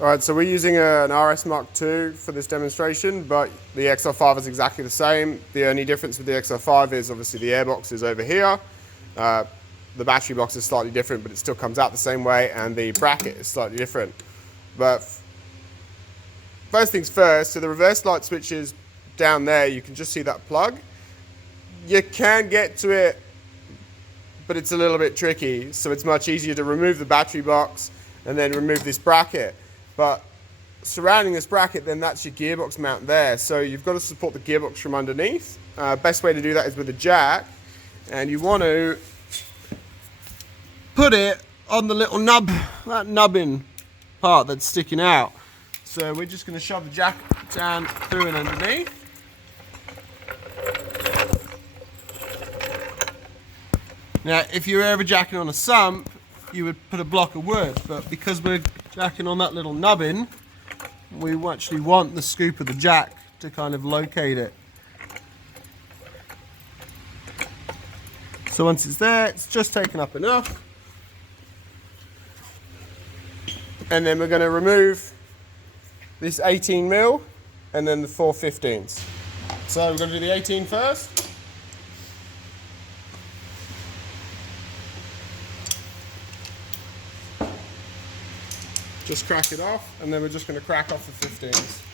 Alright, so we're using an RS Mark II for this demonstration, but the XR5 is exactly the same. The only difference with the XR5 is obviously the airbox is over here. The battery box is slightly different, but it still comes out the same way, and the bracket is slightly different. But first things first, so the reverse light switch is down there. You can just see that plug. You can get to it, but it's a little bit tricky, so it's much easier to remove the battery box and then remove this bracket. But surrounding this bracket, then that's your gearbox mount there. So you've got to support the gearbox from underneath. Best way to do that is with a jack, and you want to put it on the little nub, that nubbin part that's sticking out. So we're just going to shove the jack down through and underneath. Now, if you were ever jacking on a sump, you would put a block of wood, but because we're jacking on that little nubbin, we actually want the scoop of the jack to kind of locate it. So once it's there, it's just taken up enough. And then we're going to remove this 18mm and then the 4/15s. So we're going to do the 18 first. Just crack it off, and then we're just going to crack off the 15s.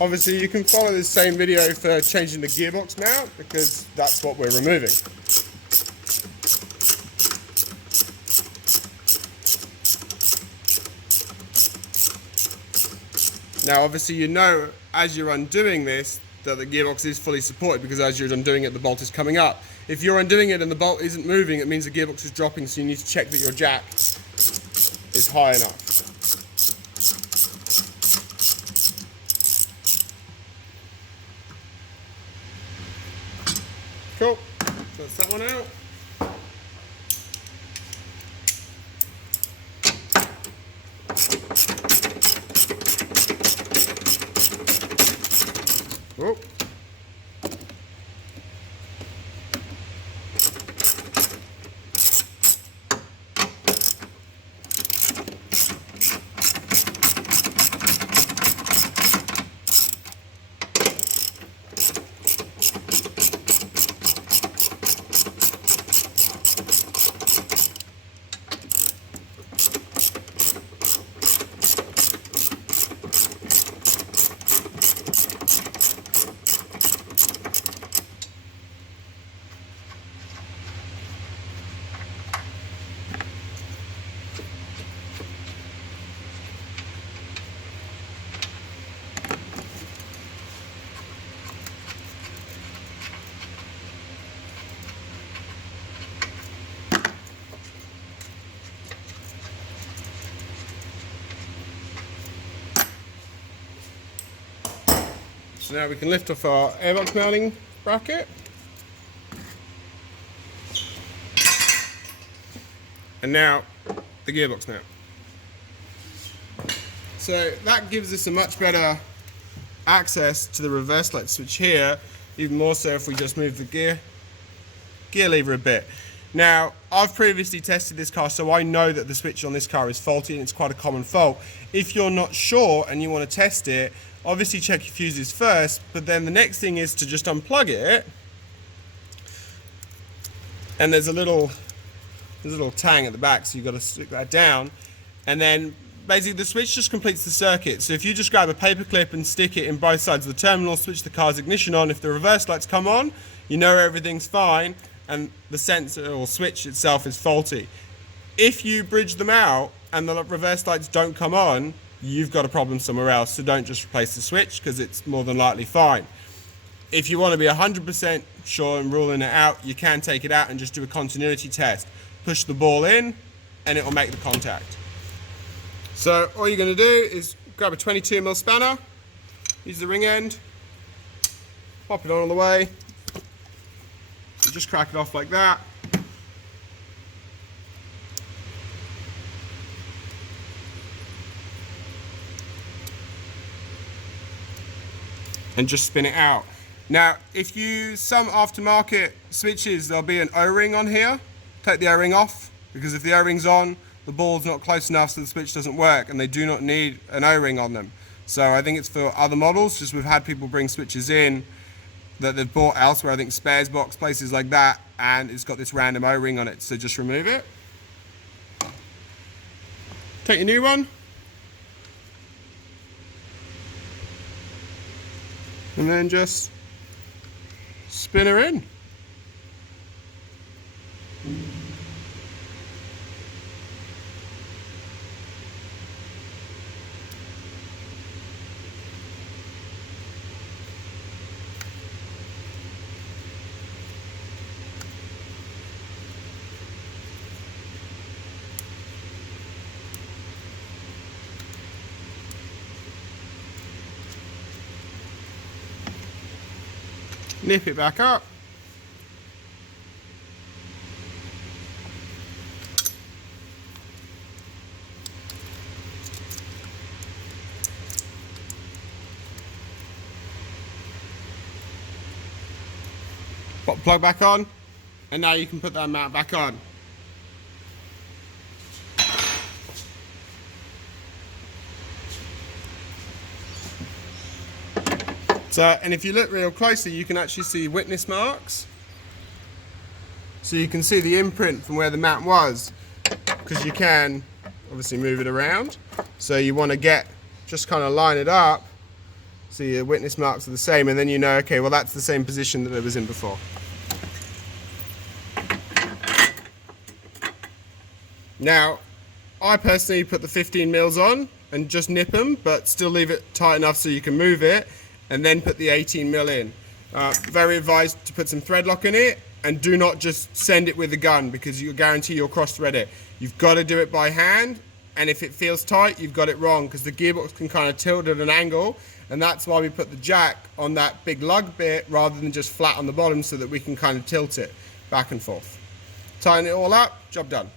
Obviously, you can follow this same video for changing the gearbox mount, because that's what we're removing. Now, obviously, you know as you're undoing this that the gearbox is fully supported, because as you're undoing it, the bolt is coming up. If you're undoing it and the bolt isn't moving, it means the gearbox is dropping, so you need to check that your jack is high enough. Cool, so that's that one out. Oh. So now we can lift off our airbox mounting bracket. And now the gearbox mount. So that gives us a much better access to the reverse light switch here, even more so if we just move the gear lever a bit. Now, I've previously tested this car, so I know that the switch on this car is faulty, and it's quite a common fault. If you're not sure and you want to test it, obviously check your fuses first, but then the next thing is to just unplug it. And there's a little tang at the back, so you've got to stick that down. And then basically the switch just completes the circuit. So if you just grab a paper clip and stick it in both sides of the terminal, switch the car's ignition on, if the reverse lights come on, you know everything's fine, and the sensor or switch itself is faulty. If you bridge them out and the reverse lights don't come on, you've got a problem somewhere else, so don't just replace the switch, because it's more than likely fine. If you want to be 100% sure and ruling it out, you can take it out and just do a continuity test. Push the ball in and it will make the contact. So all you're going to do is grab a 22mm spanner, use the ring end, pop it on all the way, just crack it off like that. And just spin it out. Now, if you use some aftermarket switches, there'll be an O-ring on here. Take the O-ring off, because if the O-ring's on, the ball's not close enough so the switch doesn't work, and they do not need an O-ring on them. So I think it's for other models, just we've had people bring switches in that they've bought elsewhere, I think spares box, places like that, and it's got this random O-ring on it, so just remove it. Take your new one. And then just spin her in. Nip it back up. Pop the plug back on, and now you can put that mount back on. So, and if you look real closely, you can actually see witness marks. So you can see the imprint from where the mount was, because you can obviously move it around. So you want to just kind of line it up so your witness marks are the same, and then you know, okay, well that's the same position that it was in before. Now, I personally put the 15 mils on and just nip them, but still leave it tight enough so you can move it, and then put the 18 mil in. Very advised to put some thread lock in it, and do not just send it with a gun, because you guarantee you'll cross thread it. You've got to do it by hand, and if it feels tight, you've got it wrong, because the gearbox can kind of tilt at an angle, and that's why we put the jack on that big lug bit rather than just flat on the bottom, so that we can kind of tilt it back and forth. Tighten it all up, job done.